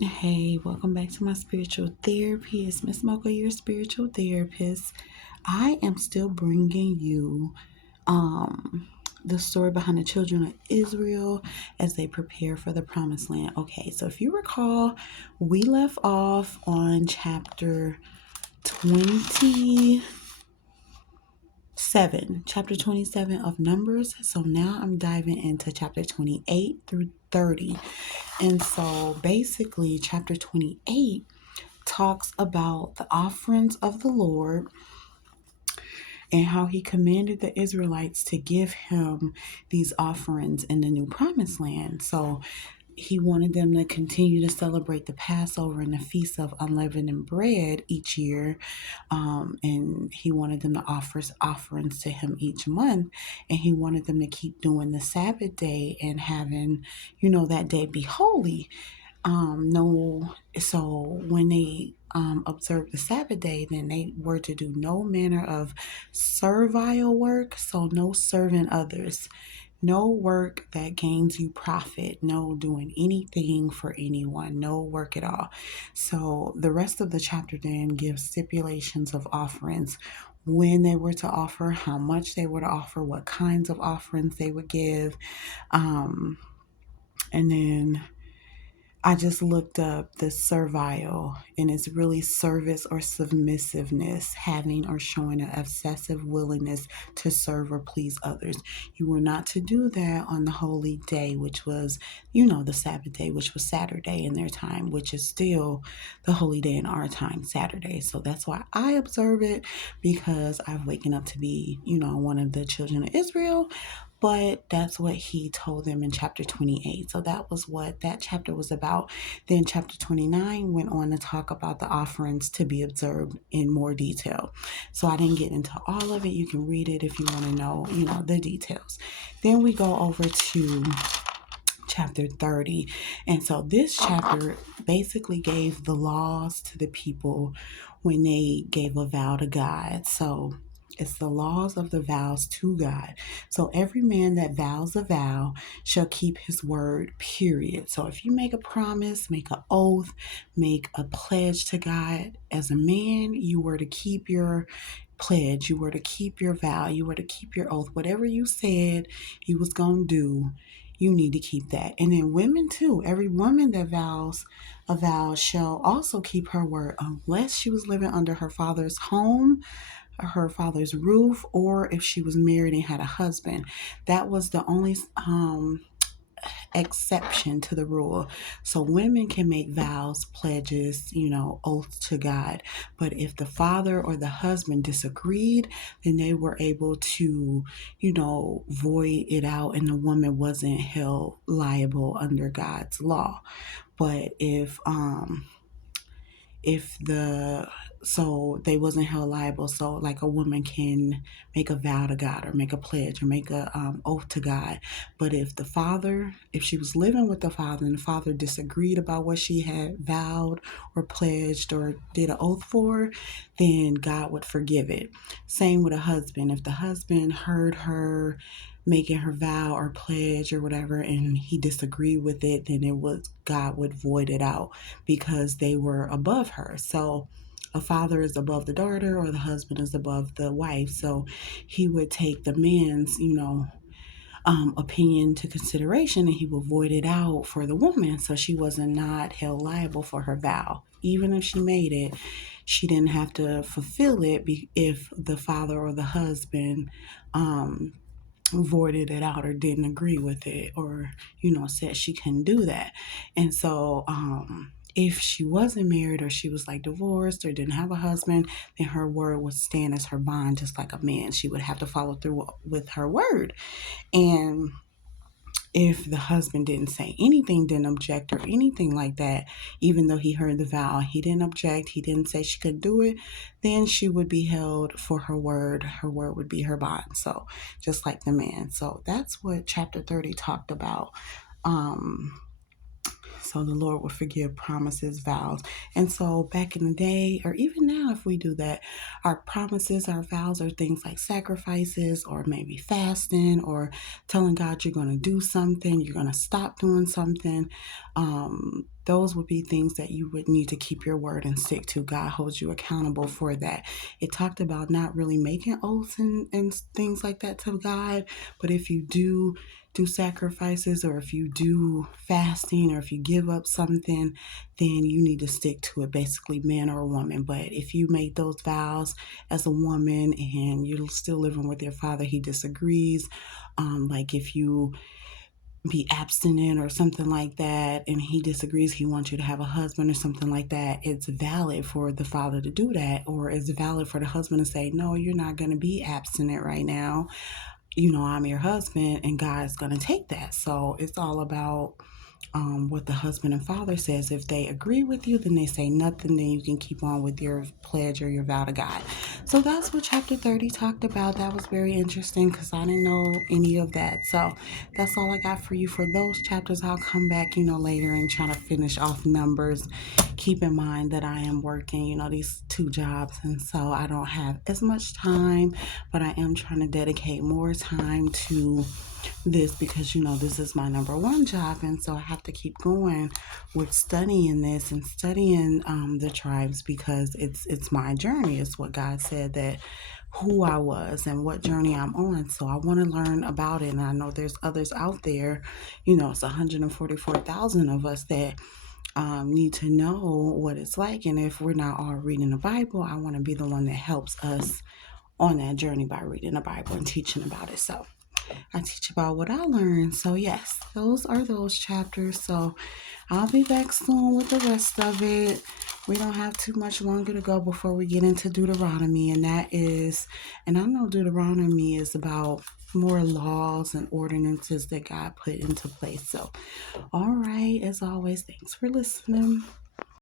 Hey, welcome back to my spiritual therapy. It's Miss Mocha, your spiritual therapist. I am still bringing you um the story behind the children of Israel as they prepare for the promised land. Okay, so if you recall, we left off on chapter 27, chapter 27 of Numbers. So now I'm diving into chapter 28 through 30. And so basically, chapter 28 talks about the offerings of the Lord and how he commanded the Israelites to give him these offerings in the new promised land. So he wanted them to continue to celebrate the Passover and the Feast of Unleavened Bread each year. And he wanted them to offer offerings to him each month. And he wanted them to keep doing the Sabbath day and having, that day be holy. No, so when they observed the Sabbath day, then they were to do no manner of servile work, so no serving others, no work that gains you profit, no doing anything for anyone, no work at all. So the rest of the chapter then gives stipulations of offerings, when they were to offer, how much they were to offer, what kinds of offerings they would give, and then I just looked up the servile, and it's really service or submissiveness, having or showing an obsessive willingness to serve or please others. You were not to do that on the holy day, which was, the Sabbath day, which was Saturday in their time, which is still the holy day in our time, Saturday. So that's why I observe it, because I've waken up to be, one of the children of Israel. But that's what he told them in chapter 28. So that was what that chapter was about. Then chapter 29 went on to talk about the offerings to be observed in more detail. So I didn't get into all of it. You can read it if you want to know, the details. Then we go over to chapter 30. And so this chapter basically gave the laws to the people when they gave a vow to God. So it's the laws of the vows to God. So every man that vows a vow shall keep his word, period. So if you make a promise, make an oath, make a pledge to God as a man, you were to keep your pledge, you were to keep your vow, you were to keep your oath. Whatever you said you was going to do, you need to keep that. And then women too. Every woman that vows a vow shall also keep her word, unless she was living under her father's home, her father's roof, or if she was married and had a husband. That was the only exception to the rule. So women can make vows, pledges, oaths to God. But if the father or the husband disagreed, then they were able to, void it out, and the woman wasn't held liable under God's law. But if the so they wasn't held liable, so like a woman can make a vow to God or make a pledge or make a oath to God. But if she was living with the father and the father disagreed about what she had vowed or pledged or did an oath for, then God would forgive it. Same with a husband. If the husband heard her making her vow or pledge or whatever and he disagreed with it, then God would void it out, because they were above her. So a father is above the daughter, or the husband is above the wife. So he would take the man's, opinion to consideration, and he would void it out for the woman. So she was not held liable for her vow. Even if she made it, she didn't have to fulfill it if the father or the husband voided it out or didn't agree with it, or said she couldn't do that. And so if she wasn't married, or she was like divorced or didn't have a husband, then her word would stand as her bond, just like a man. She would have to follow through with her word. And if the husband didn't say anything, didn't object or anything like that, even though he heard the vow, he didn't object, he didn't say she could do it, then she would be held for her word. Her word would be her bond. So just like the man. So that's what chapter 30 talked about. Um, so the Lord will forgive promises, vows. And so back in the day, or even now, if we do that, our promises, our vows are things like sacrifices, or maybe fasting, or telling God you're going to do something, you're going to stop doing something. Those would be things that you would need to keep your word and stick to. God holds you accountable for that. It talked about not really making oaths and things like that to God, but if you do sacrifices, or if you do fasting, or if you give up something, then you need to stick to it, basically, man or woman. But if you made those vows as a woman and you're still living with your father, he disagrees, like if you be abstinent or something like that, and he disagrees, he wants you to have a husband or something like that, it's valid for the father to do that, or it's valid for the husband to say, no, you're not going to be abstinent right now, I'm your husband, and God's going to take that. So it's all about what the husband and father says. If they agree with you, then they say nothing, then you can keep on with your pledge or your vow to God. So that's what chapter 30 talked about. That was very interesting because I didn't know any of that. So that's all I got for you for those chapters. I'll come back, later and try to finish off Numbers. Keep in mind that I am working, these 2 jobs, and so I don't have as much time, but I am trying to dedicate more time to this because this is my number 1 job, and so I have to keep going with studying this and studying the tribes, because it's my journey. It's what God said, that who I was and what journey I'm on. So I want to learn about it, and I know there's others out there. It's 144,000 of us that need to know what it's like, and if we're not all reading the Bible, I want to be the one that helps us on that journey by reading the Bible and teaching about it. So I teach about what I learned. So yes, those are those chapters. So I'll be back soon with the rest of it. We don't have too much longer to go before we get into Deuteronomy. And I know Deuteronomy is about more laws and ordinances that God put into place. So, all right, as always, thanks for listening.